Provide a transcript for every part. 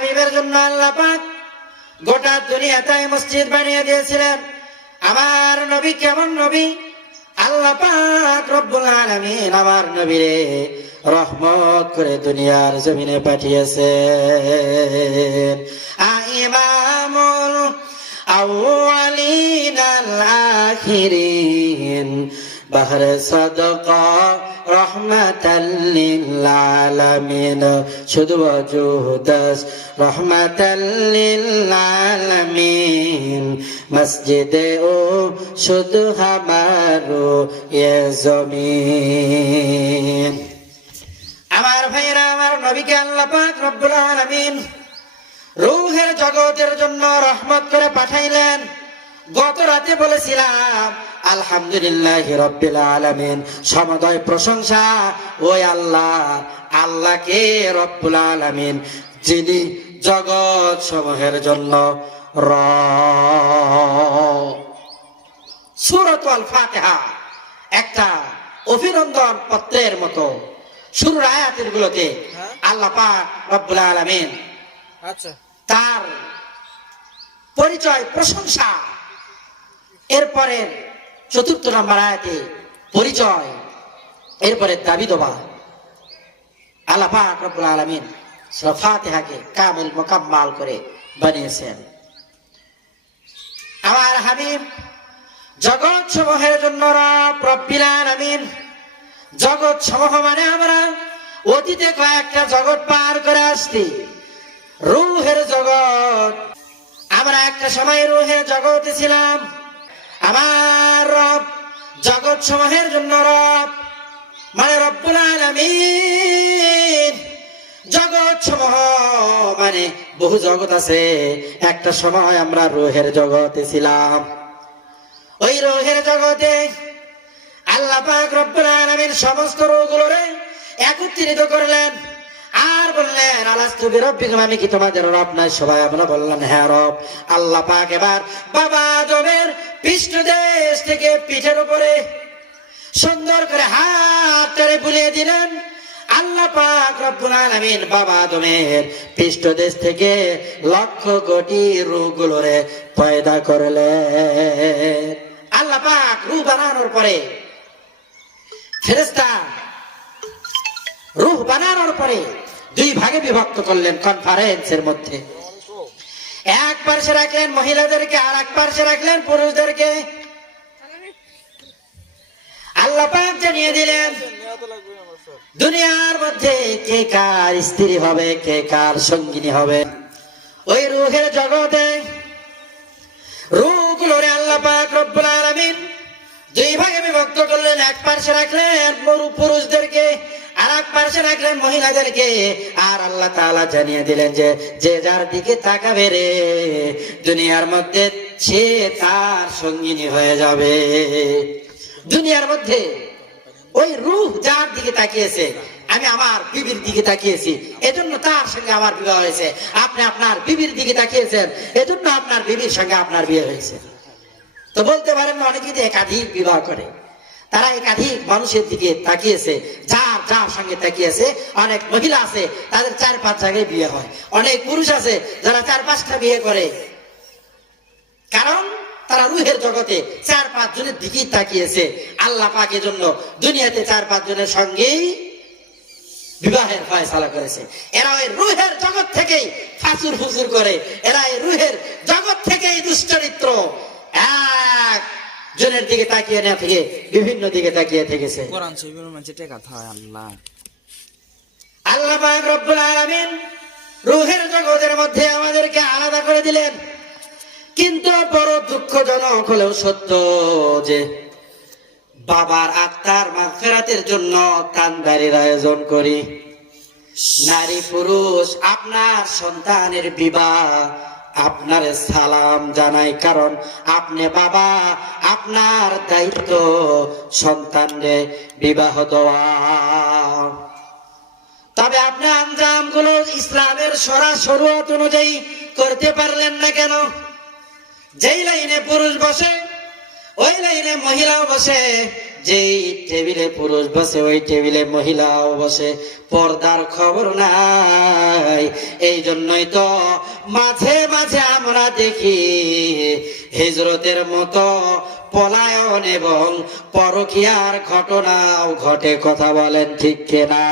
হাবিবের জন্য আল্লাহ পাক গোটা দুনিয়াটাই মসজিদ বানিয়ে দিয়েছিলেন। আমার নবী কেমন নবী? আল্লাহ পাক রব্বুল আলামিন আমার নবীরে রহমত করে দুনিয়ার জমিনে পাঠিয়েছেন। আইমামুল আউয়ালিন আখিরিন। বাহর সাদকা রহমাতাল্লিল আলামিন শুধু অজুদাস রহমাতাল্লিল আলামিন মসজিদে ও শুধু হামারো এ জমিন। আমার ভাইরা, আমার নবীকে আল্লাহ পাক রব্বুল আলামিন রুহের জগতের জন্য রহমত করে পাঠাইলেন। গত রাতে বলেছিলাম আলহামদুলিল্লাহ রব্বিল আলামিন। সমদয় প্রশংসা ওই আল্লাহ আল্লাহকে রব্বুল আলামিন যিনি জগৎ সমূহের জন্য র। সুরত আল ফাতেহা একটা অভিনন্দন পত্রের মতো। শুরুর আয়াতের গুলোতে হ্যাঁ। আল্লাহ পাক রব্বুল আলামিন আচ্ছা। তার পরিচয় প্রশংসা এরপরে চতুর্থ নম্বর আয়াতে পরিচয়, এরপরে দাবি দবা। আল্লাহ পাক রব্বুল আলামিন ফাতিহাকে কামিল মোকাম্মাল করে বানিয়েছেন। আমার হাবিব, জগৎ সমূহের জন্য রব রব্বিল আলামিন, জগৎ সমূহ মানে আমরা অতীতে কয়েকটা জগৎ পার করে আসছি। রুহের জগৎ। আমরা একটা সময় রুহের জগতে ছিলাম। আমার রব, জগৎ সমূহের জন্য রব মানে রব্বুল আলামিন। জগৎ সমূহ মানে বহু জগৎ আছে। একটা সময় আমরা রোহের জগতে ছিলাম। ওই রোহের জগতে আল্লাহ পাক রব্বুল আলামিন সমস্ত রোগগুলোরে একত্রিত করলেন। বললেন আমি কি তোমাদের রব নাই? সবাই আমরা বললাম হ্যাঁ রব, আল্লাহ পাক এবার বাবা আদমের পৃষ্ঠদেশ থেকে পিঠের উপরে সুন্দর করে হাত করে বুলিয়ে দিলেন। আল্লাহ পাক রব্বুল আলামিন বাবা আদমের পৃষ্ঠদেশ থেকে লক্ষ কোটি রূপগুলোরে পয়দা করলেন। আল্লাহ পাক রূপ বানানোর পরে ফেরেস্তা রূহ বানানোর পরে দুই ভাগে বিভক্ত করলেন কনফারেন্সের মধ্যে। এক পার্শ্বে রাখলেন মহিলাদেরকে, আর এক পার্শ্বে রাখলেন পুরুষদেরকে। আল্লাহ পাক জানিয়ে দিলেন, দুনিয়ার মধ্যে কে কার স্ত্রী হবে, কে কার সঙ্গিনী হবে। ওই রুহের জগতে রূহগুলোরে আল্লাহ পাক রব্বুল আলামিন, দুই ভাগে বিভক্ত করলেন, এক পার্শ্বে রাখলেন পুরু- পুরুষদেরকে আর এক পার্শ্বে রাখলেন মহিলাদেরকে। আর আল্লাহ তাআলা জানিয়ে দিলেন যে যে যার দিকে তাকাবে রে, দুনিয়ার মধ্যে সে তার সঙ্গিনী হয়ে যাবে। দুনিয়ার মধ্যে ওই রূহ যার দিকে তাকিয়েছে, আমি আমার বিবির দিকে তাকিয়েছি, এজন্য তার সঙ্গে আমার বিবাহ হয়েছে। আপনি আপনার বিবির দিকে তাকিয়েছেন, এজন্য আপনার বিবির সঙ্গে আপনার বিয়ে হয়েছে। তো বলতে পারেন অনেকে একাধিক বিবাহ করে। তারা একাধিক মানুষের দিকে তাকিয়েছে, যার যার সঙ্গে তাকিয়েছে। অনেক মহিলা আছে, তাদের চার পাঁচ জায়গায় বিয়ে হয়। অনেক পুরুষ আছে, যারা চার পাঁচটা বিয়ে করে। কারণ তারা রুহের জগতে চার পাঁচ জনের দিকেই তাকিয়েছে। আল্লাহ পাকের জন্য দুনিয়াতে চার পাঁচ জনের সঙ্গেই বিবাহের ফয়সালা করেছে। এরা ওই রুহের জগৎ থেকেই ফাসুর ফুসুর করে। এরা এই রুহের জগৎ থেকেই দুশ্চরিত্র। এক জনের দিকে তাকিয়ে না থেকে বিভিন্ন দিকে তাকিয়ে থেকেছে। কোরআন শরীফের মানুষের টেকা থায় আল্লাহ। আল্লাহ পাক রব্বুল আলামিন রুহের জগতের মধ্যে আমাদেরকে আলাদা করে দিলেন। কিন্তু বড় দুঃখজনক হলেও সত্য যে বাবার আত্মার মাগফিরাতের জন্য কান্দারির আয়োজন করি। নারী পুরুষ আপনার সন্তানের বিবাহ আপনার সালাম জানাই, কারণ আপনি বাবা, আপনার দায়িত্ব সন্তানরে বিবাহ দেওয়া। তবে আপনি আঞ্জামগুলো ইসলামের সরাসরি অনুযায়ী করতে পারলেন না কেন? যেই লাইনে পুরুষ বসে ওই লাইনে মহিলাও বসে যেই টেবিলে পুরুষ বসে ওই টেবিলে মহিলাও বসে। পর্দার খবর নাই এই জন্যই তো মাঝে মাঝে আমরা দেখি হিজরতের মতো পলায়ন এবং পরকিয়ার ঘটনাও ঘটে কথা বলেন ঠিক কিনা?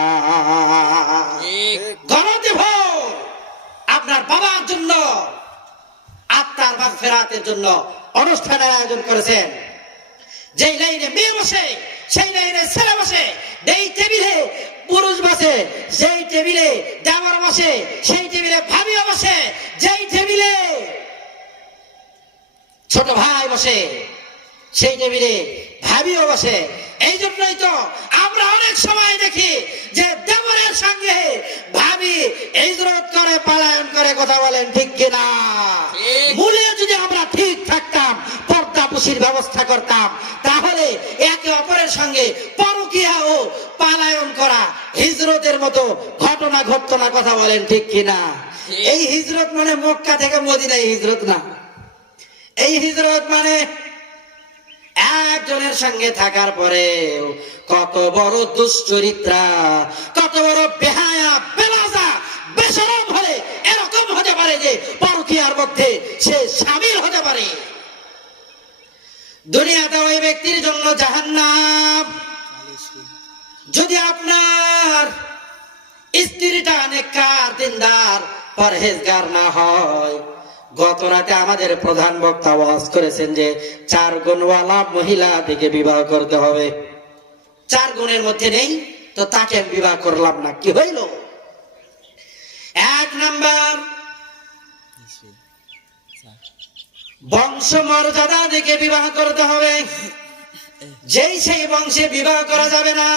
আপনার বাবার জন্য আত্মার বা ফেরাতের জন্য অনুষ্ঠানের আয়োজন করেছেন। যেই লাইনে মেয়ে বসে, সেই লাইনে ছেলে বসে, যেই টেবিলে পুরুষ বসে, যেই টেবিলে দেওয়ার বসে, সেই টেবিলে ভাবিও বসে, যেই টেবিলে ছোট ভাই বসে, সেই টেবিলে ভাবিও বসে। এই জন্যই তো আমরা অনেক সময় দেখি যে দেবরের সঙ্গে ভাবি হিজরত করে পালায়ন করে কথা বলেন, ঠিক কিনা? পুষির ব্যবস্থা করতাম। তাহলে একে অপরের সঙ্গে পরকিয়া ও পালায়ন করা হিজরতের মতো ঘটনা ঘটতো না কথা বলেন ঠিক কিনা? এই হিজরত মানে মক্কা থেকে মদিনায় হিজরত না। এই হিজরত মানে একজনের সঙ্গে থাকার পরে কত বড় দুশ্চরিত্রা কত বড় বেহায়া বেলাজা বেসরম হলে এরকম হতে পারে যে পরকিয়ার মধ্যে সে সামিল হতে পারে। দুনিয়াতে ওই ব্যক্তির জন্য জাহান্নাম। যদি আপনার স্ত্রীটা নেককার, দিনদার, পরহেজগার না হয়, গত রাতে আমাদের প্রধান বক্তা ওয়াজ করেছেন যে চার গুণওয়ালা মহিলা থেকে বিবাহ করতে হবে। চার গুণের মধ্যে নেই, তো তাকে বিবাহ করলাম না, কি হইল? এক নাম্বার বংশ মর্যাদা দেখে বিবাহ করতে হবে। যেই সেই বংশে বিবাহ করা যাবে না,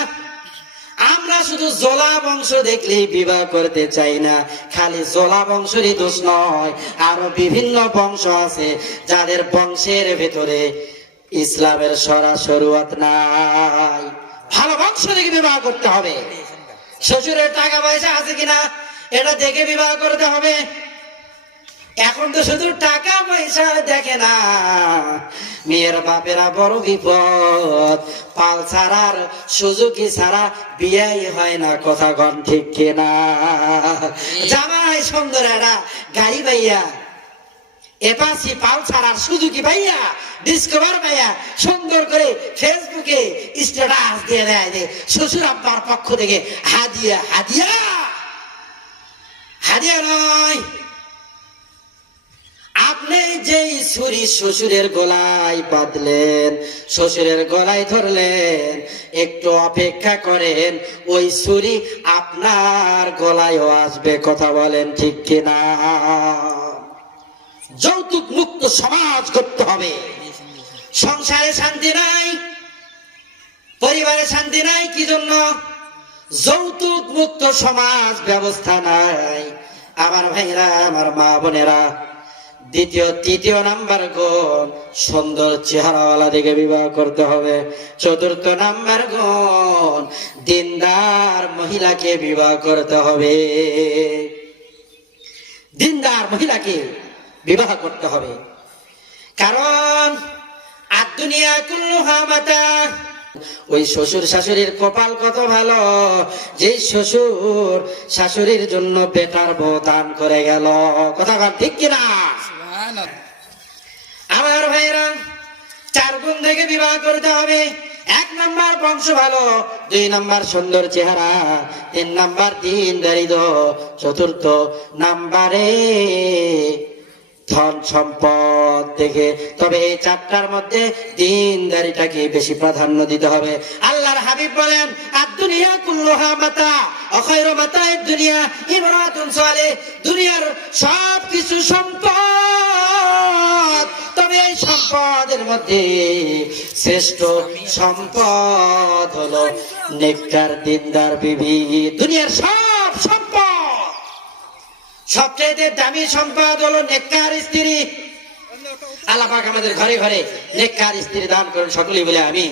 আমরা শুধু জোলা বংশ দেখলেই বিবাহ করতে চাই না। খালি জোলা বংশেরই দোষ নয়, আরও বিভিন্ন বংশ আছে যাদের বংশের ভেতরে ইসলামের সরাসরুয়াত নাই। ভালো বংশ দেখে বিবাহ করতে হবে। শ্বশুরের টাকা পয়সা আছে কিনা, এটা দেখে বিবাহ করতে হবে। এখন তো শুধু টাকা পয়সা দেখে না। মেয়ের বাপেরা বড় বিপদ। পাল ছাড়ার সুযোগী ছাড়া বিয়াই হয় না কথা গণ ঠিক কিনা? জামাই সুন্দর একটা গাড়ি ভাইয়া এপাশি পাল ছাড়ার সুযোগী ভাইয়া ডিসকভার ভাইয়া সুন্দর করে ফেসবুকে স্ট্যাটাস দিয়ে দেয় যে শ্বশুর আব্বার পক্ষ থেকে হাদিয়া হাদিয়া? হাদিয়া নয়। আপনি যেই ছুরি শ্বশুরের গলায় বাঁধলেন, শ্বশুরের গলায় ধরলেন, একটু অপেক্ষা করেন, ওই ছুরি আপনার গলায়ও আসবে, কথা বলেন ঠিক কিনা? যৌতুক মুক্ত সমাজ করতে হবে। সংসারে শান্তি নাই, পরিবারে শান্তি নাই, কি জন্য? যৌতুক মুক্ত সমাজ ব্যবস্থা নাই। আমার ভাইরা, আমার মা বোনেরা দ্বিতীয়, তৃতীয় নাম্বার গুণ, সুন্দর চেহারাওয়ালা দিকে বিবাহ করতে হবে। চতুর্থ নাম্বার গুণ, দিনদার মহিলাকে বিবাহ করতে হবে। দিনদার মহিলাকে বিবাহ করতে হবে। কারণ, আর দুনিয়া কুল্লুহা মাতা, ওই শ্বশুর শাশুড়ির কপাল কত ভালো যে শ্বশুর শাশুড়ির জন্য বেটার বউ দান করে গেল। কথা ঠিক কিনা? আমার ভাইরা চার গুণ থেকে বিবাহ করতে হবে। এক নাম্বার বংশ ভালো, দুই নাম্বার সুন্দর চেহারা, তিন নাম্বার দিন দারিদ্র, চতুর্থ নাম্বারে ধন সম্পদ দেখে। তবে এই চারটার মধ্যে দিনদারিটাকে বেশি প্রাধান্য দিতে হবে। আল্লাহর হাবিব বলেন আর দুনিয়া কুল্লুহা মাতা অখৈর মাতা দুনিয়া ইমরাতুন সালে দুনিয়ার সব কিছু সম্পদ সম্পদের মধ্যে শ্রেষ্ঠ সম্পদ হল নেককার, দিনদার, বিবি, দুনিয়ার সব সম্পদ। সবচেয়ে দামি সম্পদ হলো নেককার স্ত্রী। আল্লাহ আমাদের ঘরে ঘরে নেককার স্ত্রী দান করুন, সকলেই বলে আমি